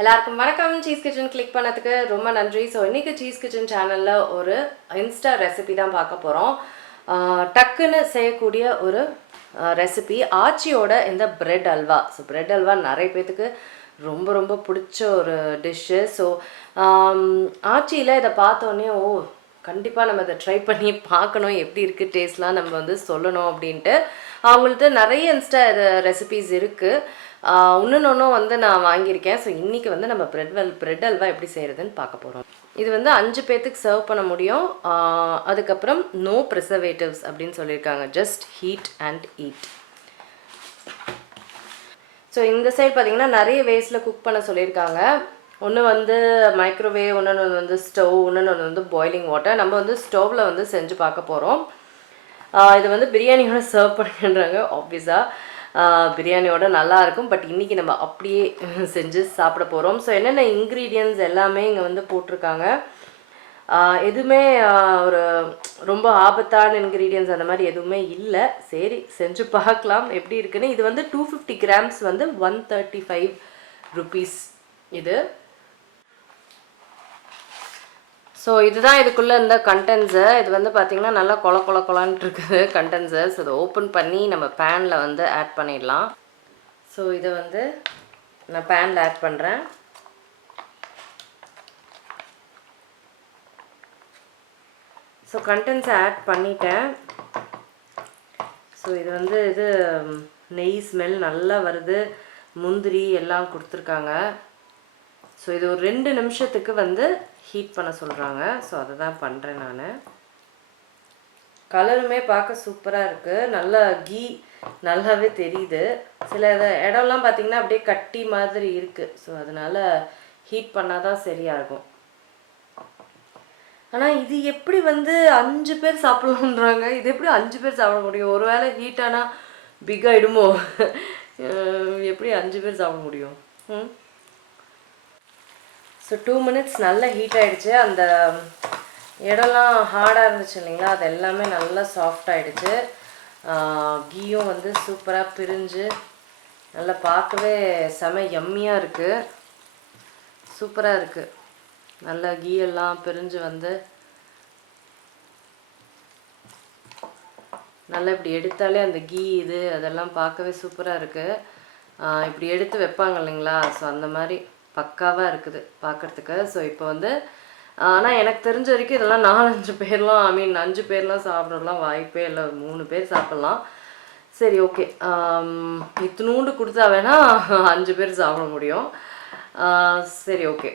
எல்லாருக்கும் வணக்கம். Cheese kitchen click பண்ணதுக்கு ரொம்ப நன்றி. ஸோ இன்றைக்கி சீஸ் கிச்சன் சேனலில் ஒரு இன்ஸ்டா ரெசிபி தான் பார்க்க போகிறோம். டக்குன்னு செய்யக்கூடிய ஒரு ரெசிபி ஆச்சியோட இந்த bread halwa. So bread halwa நிறைய பேர்த்துக்கு ரொம்ப ரொம்ப பிடிச்ச ஒரு டிஷ்ஷு. ஸோ ஆச்சியில் இதை பார்த்தோன்னே கண்டிப்பாக நம்ம இதை ட்ரை பண்ணி பார்க்கணும், எப்படி இருக்குது டேஸ்ட்லாம் நம்ம வந்து சொல்லணும் அப்படின்ட்டு. அவங்கள்ட்ட நிறைய இன்ஸ்டா ரெசிபீஸ் இருக்குது. இன்னொன்று வந்து நான் வாங்கியிருக்கேன். ஸோ இன்றைக்கி வந்து நம்ம பிரெட் அல்வா எப்படி செய்கிறதுன்னு பார்க்க போகிறோம். இது வந்து 5 பேர்த்துக்கு சர்வ் பண்ண முடியும். அதுக்கப்புறம் நோ ப்ரிசர்வேட்டிவ்ஸ் அப்படின்னு சொல்லியிருக்காங்க. Just heat and eat. So இந்த சைட் பார்த்திங்கன்னா நிறைய வேஸில் குக் பண்ண சொல்லியிருக்காங்க. ஒன்று வந்து மைக்ரோவேவ், இன்னொன்று வந்து ஸ்டவ், இன்னொன்று வந்து பாய்லிங் வாட்டர். நம்ம வந்து ஸ்டவ்வில் வந்து செஞ்சு பார்க்க போகிறோம். இது வந்து பிரியாணியோட சர்வ் பண்ணுறாங்க. ஆப்வியஸாக பிரியாணியோட நல்லாயிருக்கும். பட் இன்றைக்கி நம்ம அப்படியே செஞ்சு சாப்பிட போகிறோம். ஸோ என்னென்ன இன்க்ரீடியன்ட்ஸ் எல்லாமே இங்கே வந்து போட்டிருக்காங்க. எதுவுமே ஒரு ரொம்ப ஆபத்தான இன்க்ரீடியன்ட்ஸ் அந்த மாதிரி எதுவுமே இல்லை. சரி, செஞ்சு பார்க்கலாம் எப்படி இருக்குன்னு. இது வந்து 250 கிராம்ஸ் வந்து 135 ருபீஸ் இது. ஸோ இதுதான் இதுக்குள்ளே இந்த கண்டென்ட்ஸு. இது வந்து பார்த்திங்கன்னா நல்லா கொலான்ட்டு இருக்குது கண்டென்ட்ஸு. ஸோ இதை ஓப்பன் பண்ணி நம்ம பேனில் வந்து ஆட் பண்ணிடலாம். ஸோ இதை வந்து நான் பேனில் ஆட் பண்ணுறேன். ஸோ கண்டென்ட்ஸை ஆட் பண்ணிட்டேன். ஸோ இது வந்து நெய் ஸ்மெல் நல்லா வருது, முந்திரி எல்லாம் கொடுத்துருக்காங்க. ஸோ இது ஒரு 2 நிமிஷத்துக்கு வந்து ஹீட் பண்ண சொல்கிறாங்க. ஸோ அதை தான் பண்ணுறேன் நான். கலருமே பார்க்க சூப்பராக இருக்குது. நல்லா கீ நல்லாவே தெரியுது. சில இடம்லாம் பார்த்திங்கன்னா அப்படியே கட்டி மாதிரி இருக்குது. ஸோ அதனால் ஹீட் பண்ணால் தான் சரியாக இருக்கும். ஆனால் இது எப்படி வந்து 5 பேர் சாப்பிட்லான்றாங்க. இது எப்படி 5 பேர் சாப்பிட முடியும்? ஒரு வேளை ஹீட்டானால் பிக் ஆகிடுமோ? எப்படி 5 பேர் சாப்பிட முடியும்? ஸோ 2 மினிட்ஸ் நல்லா ஹீட் ஆகிடுச்சு. அந்த இடம்லாம் ஹார்டாக இருந்துச்சு இல்லைங்களா, அது எல்லாமே நல்லா சாஃப்ட் ஆகிடுச்சு. கீயும் வந்து சூப்பராக பிரிஞ்சு நல்லா பார்க்கவே செம யம்மியாக இருக்குது. சூப்பராக இருக்குது. நல்லா கீயெல்லாம் பிரிஞ்சு வந்து நல்லா இப்படி எடுத்தாலே அந்த கீ அதெல்லாம் பார்க்கவே சூப்பராக இருக்குது. இப்படி எடுத்து வைப்பாங்க இல்லைங்களா, ஸோ அந்த மாதிரி பக்காவாக இருக்குது பார்க்குறதுக்கு. ஸோ இப்போ வந்து ஆனால் எனக்கு தெரிஞ்ச வரைக்கும் இதெல்லாம் 4-5 பேர்லாம் 5 பேர்லாம் சாப்பிட்றதுலாம் வாய்ப்பே இல்லை. 3 பேர் சாப்பிட்லாம். சரி, ஓகே. இத்தினூண்டு கொடுத்தா வேணால் 5 பேர் சாப்பிட முடியும். சரி, ஓகே.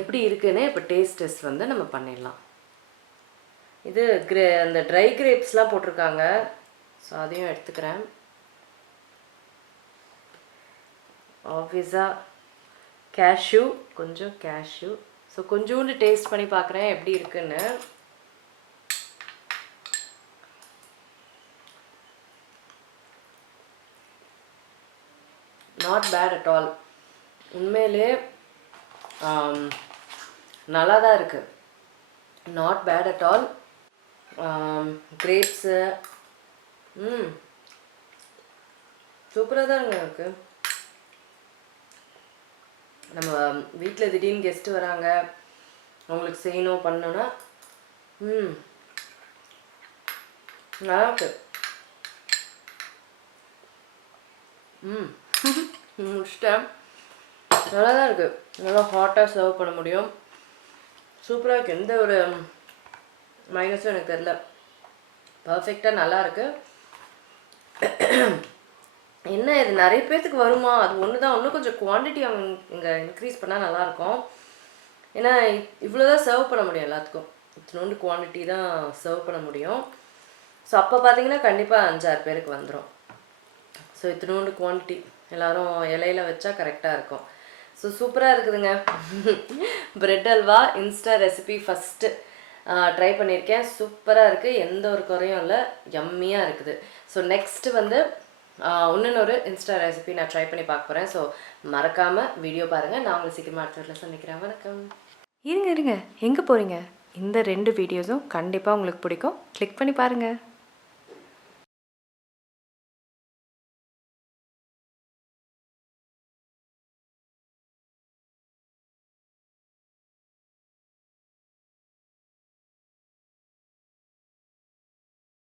எப்படி இருக்குன்னு இப்போ டேஸ்ட் வந்து நம்ம பண்ணிடலாம். இது அந்த ட்ரை கிரேப்ஸ்லாம் போட்டிருக்காங்க. ஸோ அதையும் எடுத்துக்கிறேன். ஆப்வியஸாக கேஷ்யூ, கொஞ்சம் கேஷ்யூ. ஸோ கொஞ்சோண்டு டேஸ்ட் பண்ணி பார்க்குறேன் எப்படி இருக்குன்னு. Not bad at all. உண்மையிலே நல்லா தான் இருக்குது. Not bad at all. Grapes சூப்பராக தான் இருக்குது. நம்ம வீட்டில் திடீர்னு கெஸ்ட்டு வராங்க, அவங்களுக்கு செய்யணும் பண்ணணுன்னா நல்லா இருக்கு. முடிச்சிட்டேன். நல்லா தான் இருக்குது. நல்லா ஹாட்டாக சர்வ் பண்ண முடியும். சூப்பராக இருக்குது. எந்த ஒரு மைனஸும் எனக்கு தெரியல. பர்ஃபெக்டாக நல்லா இருக்குது. என்ன இது நிறைய பேர்த்துக்கு வருமா? அது ஒன்று தான். இன்னும் கொஞ்சம் குவான்டிட்டி அவங்க இங்கே இன்க்ரீஸ் பண்ணால் நல்லாயிருக்கும். ஏன்னா இவ்வளோ தான் சர்வ் பண்ண முடியும் எல்லாத்துக்கும். இத்தினோண்டு குவான்டிட்டி தான் சர்வ் பண்ண முடியும். ஸோ அப்போ பார்த்தீங்கன்னா கண்டிப்பாக 5-6 பேருக்கு வந்துடும். ஸோ இத்தினோண்டு குவான்டிட்டி எல்லோரும் இலையில வச்சா கரெக்டாக இருக்கும். ஸோ சூப்பராக இருக்குதுங்க. Bread halwa Insta recipe first try பண்ணியிருக்கேன். சூப்பராக இருக்குது. எந்த ஒரு குறையும் இல்லை. யம்மியாக இருக்குது. ஸோ நெக்ஸ்ட்டு வந்து இன்னொரு இன்ஸ்டா ரெசிபி நான் ட்ரை பண்ணி பார்க்க போகிறேன். ஸோ மறக்காமல் வீடியோ பாருங்கள். நான் உங்களை சீக்கிரமாக அடுத்த வீட்டில் சந்திக்கிறேன். வணக்கம். இருங்க எங்கே போகிறீங்க? இந்த 2 வீடியோஸும் கண்டிப்பாக உங்களுக்கு பிடிக்கும். கிளிக் பண்ணி பாருங்கள்.